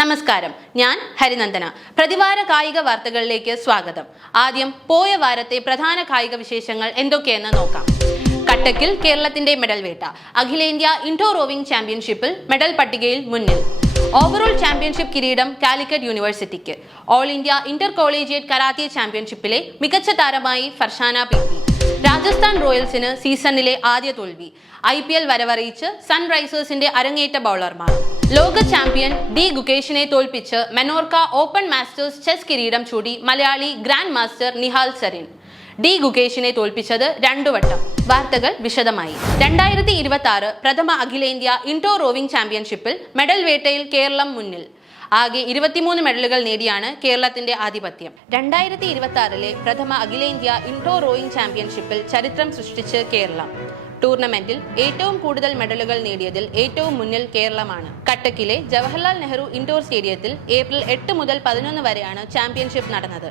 നമസ്കാരം, ഞാൻ ഹരിനന്ദന. പ്രതിവാര കായിക വാർത്തകളിലേക്ക് സ്വാഗതം. ആദ്യം പോയ വാരത്തെ പ്രധാന കായിക വിശേഷങ്ങൾ എന്തൊക്കെയെന്ന് നോക്കാം. കട്ടക്കിൽ കേരളത്തിന്റെ മെഡൽ വേട്ട. അഖിലേന്ത്യാ ഇൻഡോർ റോവിംഗ് ചാമ്പ്യൻഷിപ്പിൽ മെഡൽ പട്ടികയിൽ മുന്നിൽ. ഓവറോൾ ചാമ്പ്യൻഷിപ്പ് കിരീടം കാലിക്കറ്റ് യൂണിവേഴ്സിറ്റിക്ക്. All India inter collegiate karate ചാമ്പ്യൻഷിപ്പിലെ മികച്ച താരമായി ഫർഷാന PP. രാജസ്ഥാൻ റോയൽസിന് സീസണിലെ ആദ്യ തോൽവി. IPL വരവറിയിച്ച് സൺറൈസേഴ്സിന്റെ അരങ്ങേറ്റ ബൗളർമാർ. ലോക ചാമ്പ്യൻ ഡി ഗുകേഷിനെ തോൽപ്പിച്ച് മെനോർക്ക ഓപ്പൺ മാസ്റ്റേഴ്സ് ചെസ് കിരീടം ചൂടി Malayali grand master Nihal Sarin. D ഗുകേഷിനെ തോൽപ്പിച്ചത് 2 വട്ടം. വാർത്തകൾ വിശദമായി. 2026 പ്രഥമ അഖിലേന്ത്യാ ഇൻഡോർ റോവിംഗ് ചാമ്പ്യൻഷിപ്പിൽ മെഡൽ വേട്ടയിൽ കേരളം മുന്നിൽ. ആകെ 23 മെഡലുകൾ നേടിയാണ് കേരളത്തിന്റെ ആധിപത്യം. 2026 പ്രഥമ അഖിലേന്ത്യാ ഇൻഡോർ റോയിങ് ചാമ്പ്യൻഷിപ്പിൽ ചരിത്രം സൃഷ്ടിച്ച് കേരളം. ടൂർണമെന്റിൽ ഏറ്റവും കൂടുതൽ മെഡലുകൾ നേടിയതിൽ ഏറ്റവും മുന്നിൽ കേരളമാണ്. കട്ടക്കിലെ ജവഹർലാൽ നെഹ്റു ഇൻഡോർ സ്റ്റേഡിയത്തിൽ ഏപ്രിൽ 8 മുതൽ 11 വരെയാണ് ചാമ്പ്യൻഷിപ്പ് നടന്നത്.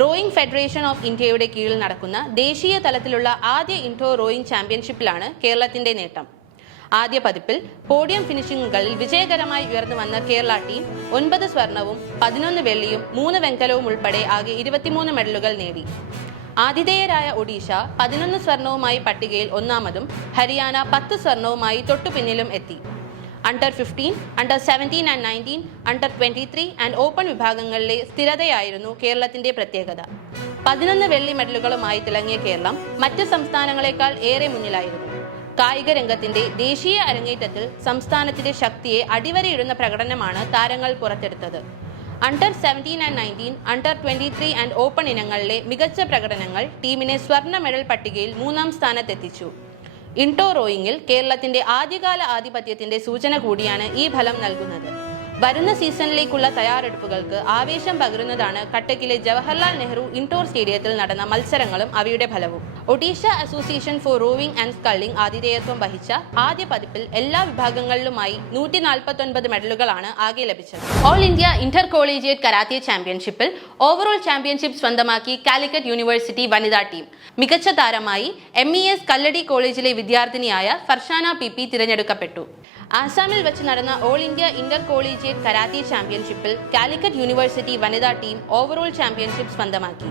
റോയിങ് ഫെഡറേഷൻ ഓഫ് ഇന്ത്യയുടെ കീഴിൽ നടക്കുന്ന ദേശീയ തലത്തിലുള്ള ആദ്യ ഇൻഡോർ റോയിങ് ചാമ്പ്യൻഷിപ്പിലാണ് കേരളത്തിന്റെ നേട്ടം. ആദ്യ പതിപ്പിൽ പോഡിയം ഫിനിഷിംഗുകളിൽ വിജയകരമായി ഉയർന്നു വന്ന കേരള ടീം 9 സ്വർണവും 11 വെള്ളിയും 3 വെങ്കലവും ഉൾപ്പെടെ ആകെ 23 മെഡലുകൾ നേടി. ആതിഥേയരായ ഒഡീഷ 11 സ്വർണവുമായി പട്ടികയിൽ ഒന്നാമതും ഹരിയാന 10 സ്വർണവുമായി തൊട്ടുപിന്നിലും എത്തി. Under 15, under 17 and 19, under 23 and open വിഭാഗങ്ങളിലെ സ്ഥിരതയായിരുന്നു കേരളത്തിന്റെ പ്രത്യേകത. 11 വെള്ളി മെഡലുകളുമായി തിളങ്ങിയ കേരളം മറ്റ് സംസ്ഥാനങ്ങളെക്കാൾ ഏറെ മുന്നിലായിരുന്നു. കായിക രംഗത്തിന്റെ ദേശീയ അരങ്ങേറ്റത്തിൽ സംസ്ഥാനത്തിന്റെ ശക്തിയെ അടിവരയിടുന്ന പ്രകടനമാണ് താരങ്ങൾ പുറത്തെടുത്തത്. Under 17 and 19, under 23 and open ഇനങ്ങളിലെ മികച്ച പ്രകടനങ്ങൾ ടീമിനെ സ്വർണ്ണ മെഡൽ പട്ടികയിൽ 3-ാം സ്ഥാനത്തെത്തിച്ചു. ഇൻഡോർ റോയിങ്ങിൽ കേരളത്തിന്റെ ആദ്യകാല ആധിപത്യത്തിന്റെ സൂചന കൂടിയാണ് ഈ ഫലം നൽകുന്നത്. വരുന്ന സീസണിലേക്കുള്ള തയ്യാറെടുപ്പുകൾക്ക് ആവേശം പകരുന്നതാണ് കട്ടക്കിലെ ജവഹർലാൽ നെഹ്റു ഇൻഡോർ സ്റ്റേഡിയത്തിൽ നടന്ന മത്സരങ്ങളും അവയുടെ ഫലവും. Odisha association for rowing and sculling ആതിഥേയത്വം വഹിച്ച ആദ്യ പതിപ്പിൽ എല്ലാ വിഭാഗങ്ങളിലുമായി 149 മെഡലുകളാണ് ആകെ ലഭിച്ചത്. All India inter collegiate karate ചാമ്പ്യൻഷിപ്പിൽ ഓവറോൾ ചാമ്പ്യൻഷിപ്പ് സ്വന്തമാക്കി കാലിക്കറ്റ് യൂണിവേഴ്സിറ്റി വനിതാ ടീം. മികച്ച താരമായി MES കല്ലടി കോളേജിലെ വിദ്യാർത്ഥിനിയായ ഫർഷാന PP തിരഞ്ഞെടുക്കപ്പെട്ടു. ആസാമിൽ വെച്ച് നടന്ന all India inter collegiate karate ചാമ്പ്യൻഷിപ്പിൽ കാലിക്കറ്റ് യൂണിവേഴ്സിറ്റി വനിതാ ടീം ഓവറോൾ ചാമ്പ്യൻഷിപ്പ് സ്വന്തമാക്കി.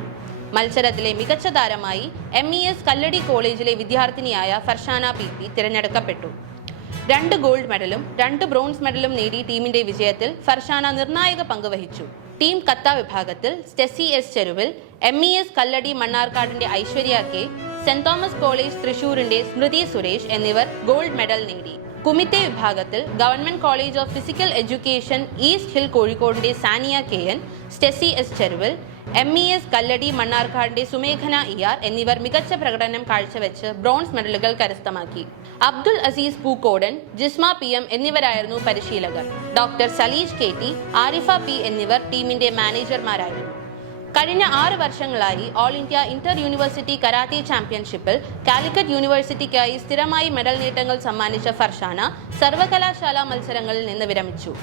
മത്സരത്തിലെ മികച്ച താരമായി MES കല്ലടി കോളേജിലെ വിദ്യാർത്ഥിനിയായ ഫർഷാന PP തിരഞ്ഞെടുക്കപ്പെട്ടു. 2 ഗോൾഡ് മെഡലും 2 ബ്രോൺസ് മെഡലും നേടി ടീമിന്റെ വിജയത്തിൽ ഫർഷാന നിർണായക പങ്ക് വഹിച്ചു. ടീം കത്ത വിഭാഗത്തിൽ Stacy S Cheruvil, MES Kalladi മണ്ണാർക്കാടിന്റെ Aishwarya K, saint Thomas college തൃശൂരിന്റെ സ്മൃതി സുരേഷ് എന്നിവർ ഗോൾഡ് മെഡൽ നേടി. കുമിത്തെ വിഭാഗത്തിൽ government college of physical education east hill കോഴിക്കോടിന്റെ Saniya KN, സ്റ്റെസി S Cheruvil, MES Kalladi മണ്ണാർക്കാടിന്റെ സുമേഘന ER എന്നിവർ മികച്ച പ്രകടനം കാഴ്ചവെച്ച് ബ്രോൺസ് മെഡലുകൾ കരസ്ഥമാക്കി. അബ്ദുൽ അസീസ് പൂക്കോടൻ, ജിസ്മ PM എന്നിവരായിരുന്നു പരിശീലകർ. Doctor Saleesh KT, Arifa P എന്നിവർ ടീമിന്റെ മാനേജർമാരായിരുന്നു. കഴിഞ്ഞ 6 വർഷങ്ങളായി all India inter university karate ചാമ്പ്യൻഷിപ്പിൽ കാലിക്കറ്റ് യൂണിവേഴ്സിറ്റിക്കായി സ്ഥിരമായി മെഡൽ നേട്ടങ്ങൾ സമ്മാനിച്ച ഫർഷാന സർവകലാശാല മത്സരങ്ങളിൽ നിന്ന് വിരമിച്ചു.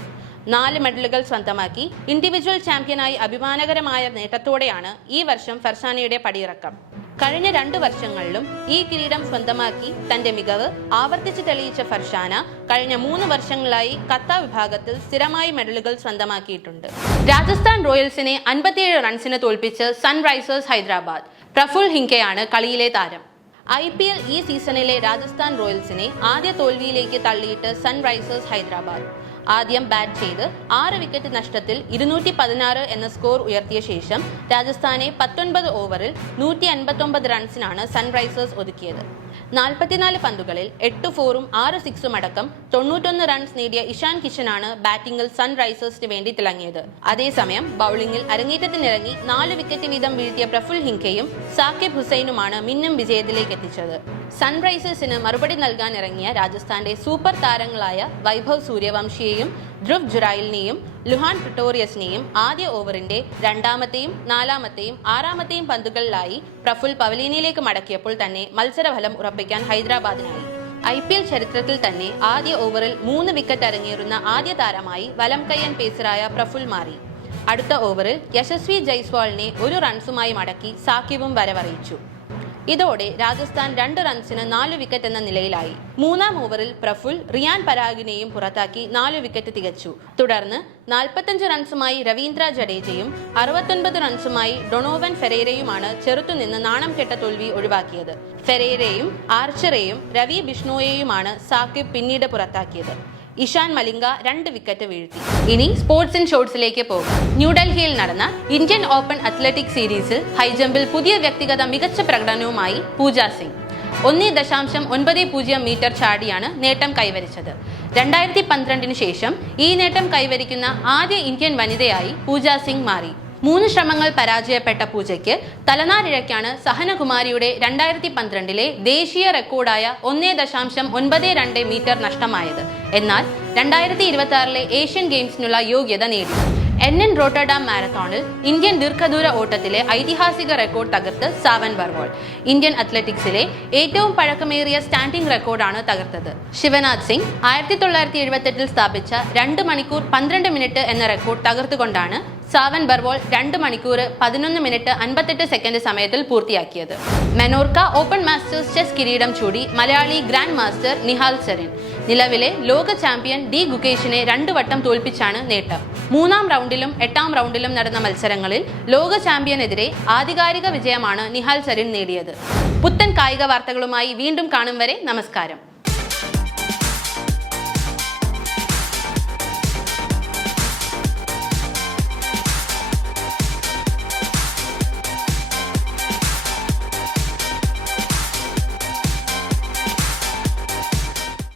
4 മെഡലുകൾ സ്വന്തമാക്കി ഇൻഡിവിജ്വൽ ചാമ്പ്യനായി അഭിമാനകരമായ നേട്ടത്തോടെയാണ് ഈ വർഷം ഫർഷാനയുടെ പടിയിറക്കം. കഴിഞ്ഞ 2 വർഷങ്ങളിലും ഈ കിരീടം സ്വന്തമാക്കി തന്റെ മികവ് ആവർത്തിച്ച് തെളിയിച്ച ഫർഷാന കഴിഞ്ഞ 3 വർഷങ്ങളായി കത്ത വിഭാഗത്തിൽ സ്ഥിരമായി മെഡലുകൾ സ്വന്തമാക്കിയിട്ടുണ്ട്. രാജസ്ഥാൻ റോയൽസിനെ 57 റൺസിന് തോൽപ്പിച്ച് സൺറൈസേഴ്സ് ഹൈദരാബാദ്. പ്രഫുൽ ഹിങ്കയാണ് കളിയിലെ താരം. IPL ഈ സീസണിലെ രാജസ്ഥാൻ റോയൽസിനെ ആദ്യ തോൽവിയിലേക്ക് തള്ളിയിട്ട് സൺറൈസേഴ്സ് ഹൈദരാബാദ്. ആദ്യം ബാറ്റ് ചെയ്ത് 6 വിക്കറ്റ് നഷ്ടത്തിൽ 216 എന്ന സ്കോർ ഉയർത്തിയ ശേഷം രാജസ്ഥാനെ 19 ഓവറിൽ 159 റൺസിനാണ് സൺറൈസേഴ്സ് ഒതുക്കിയത്. 44 പന്തുകളിൽ 8 4ഉം 6 6ഉം അടക്കം 91 റൺസ് നേടിയ ഇഷാൻ കിഷനാണ് ബാറ്റിംഗിൽ സൺറൈസേഴ്സിന് വേണ്ടി തിളങ്ങിയത്. അതേസമയം ബൌളിംഗിൽ അരങ്ങേറ്റത്തിനിറങ്ങി 4 വിക്കറ്റ് വീതം വീഴ്ത്തിയ പ്രഫുൽ ഹിങ്കയും സാക്കിബ് ഹുസൈനുമാണ് മിന്നും വിജയത്തിലേക്ക് എത്തിച്ചത്. സൺറൈസേഴ്സിന് മറുപടി നൽകാനിറങ്ങിയ രാജസ്ഥാന്റെ സൂപ്പർ താരങ്ങളായ വൈഭവ് സൂര്യവംശിയെയും ധ്രുവ് ജുറൈലിനെയും ലുഹാൻ പ്രിട്ടോറിയസിനെയും ആദ്യ ഓവറിന്റെ 2ാമത്തെയും 4ാമത്തെയും 6ാമത്തെയും പന്തുകളിലായി പ്രഫുൽ പവലിയനിലേക്ക് മടക്കിയപ്പോൾ തന്നെ മത്സരഫലം ഉറപ്പിക്കാൻ ഹൈദരാബാദിനായി. IPL ചരിത്രത്തിൽ തന്നെ ആദ്യ ഓവറിൽ 3 വിക്കറ്റ് അരങ്ങേറുന്ന ആദ്യ താരമായി വലം കയ്യൻ പേസറായ പ്രഫുൽ മാറി. അടുത്ത ഓവറിൽ യശസ്വി ജയ്സ്വാളിനെ 1 റൺസുമായി മടക്കി സാക്കിബും വരവറിയിച്ചു. ഇതോടെ രാജസ്ഥാൻ 2 റൺസിന് 4 വിക്കറ്റ് എന്ന നിലയിലായി. 3-ാം ഓവറിൽ പ്രഫുൽ റിയാൻ പരാഗിനെയും പുറത്താക്കി 4 വിക്കറ്റ് തികച്ചു. തുടർന്ന് 45 റൺസുമായി രവീന്ദ്ര ജഡേജയും 69 റൺസുമായി ഡൊണോവൻ ഫെരേരയുമാണ് ചെറുത്തുനിന്ന് നാണം കെട്ട തോൽവി ഒഴിവാക്കിയത്. ഫെരേരയും ആർച്ചറെയും രവി ബിഷ്ണോയെയുമാണ് സാക്കിബ് പിന്നീട് പുറത്താക്കിയത്. ഇഷാൻ മലിംഗ 2 വിക്കറ്റ് വീഴ്ത്തി. ഇനി സ്പോർട്സ് ഇൻ ഷോർട്സിലേക്ക് പോകും. ന്യൂഡൽഹിയിൽ നടന്ന ഇന്ത്യൻ ഓപ്പൺ അത്ലറ്റിക് സീരീസിൽ ഹൈജമ്പിൽ പുതിയ വ്യക്തിഗത മികച്ച പ്രകടനവുമായി പൂജ സിംഗ് 1.90 മീറ്റർ ചാടിയാണ് നേട്ടം കൈവരിച്ചത്. 2012 ശേഷം ഈ നേട്ടം കൈവരിക്കുന്ന ആദ്യ ഇന്ത്യൻ വനിതയായി പൂജ സിംഗ് മാറി. 3 ശ്രമങ്ങൾ പരാജയപ്പെട്ട പൂജയ്ക്ക് തലനാരിഴയ്ക്കാണ് സഹനകുമാരിയുടെ 2012 ദേശീയ റെക്കോർഡായ 1.92 മീറ്റർ നഷ്ടമായത്. എന്നാൽ 2026 ഏഷ്യൻ ഗെയിംസിനുള്ള യോഗ്യത നേടി. NN റോട്ടർഡാം മാരത്തോണിൽ ഇന്ത്യൻ ദീർഘദൂര ഓട്ടത്തിലെ ഐതിഹാസിക റെക്കോർഡ് തകർത്ത് സാവൻ ബർവോൾ. ഇന്ത്യൻ അത്ലറ്റിക്സിലെ ഏറ്റവും പഴക്കമേറിയ സ്റ്റാൻഡിംഗ് റെക്കോർഡാണ് തകർത്തത്. ശിവനാഥ് സിംഗ് 1978 സ്ഥാപിച്ച 2 മണിക്കൂർ 12 മിനിറ്റ് എന്ന റെക്കോർഡ് തകർത്തുകൊണ്ടാണ് സാവൻ ബർവോൾ 2 മണിക്കൂർ 11 മിനിറ്റ് 58 സെക്കൻഡ് സമയത്തിൽ പൂർത്തിയാക്കിയത്. മെനോർക്ക ഓപ്പൺ മാസ്റ്റേഴ്സ് ചെസ് കിരീടം ചൂടി മലയാളി ഗ്രാൻഡ് മാസ്റ്റർ നിഹാൽ സരീൻ. നിലവിലെ ലോക ചാമ്പ്യൻ ഡി ഗുകേഷിനെ 2 വട്ടം തോൽപ്പിച്ചാണ് നേട്ടം. 3-ാം റൗണ്ടിലും 8-ാം റൗണ്ടിലും നടന്ന മത്സരങ്ങളിൽ ലോക ചാമ്പ്യനെതിരെ ആധികാരിക വിജയമാണ് നിഹാൽ സരീൻ നേടിയത്. പുത്തൻ കായിക വാർത്തകളുമായി വീണ്ടും കാണും വരെ നമസ്കാരം.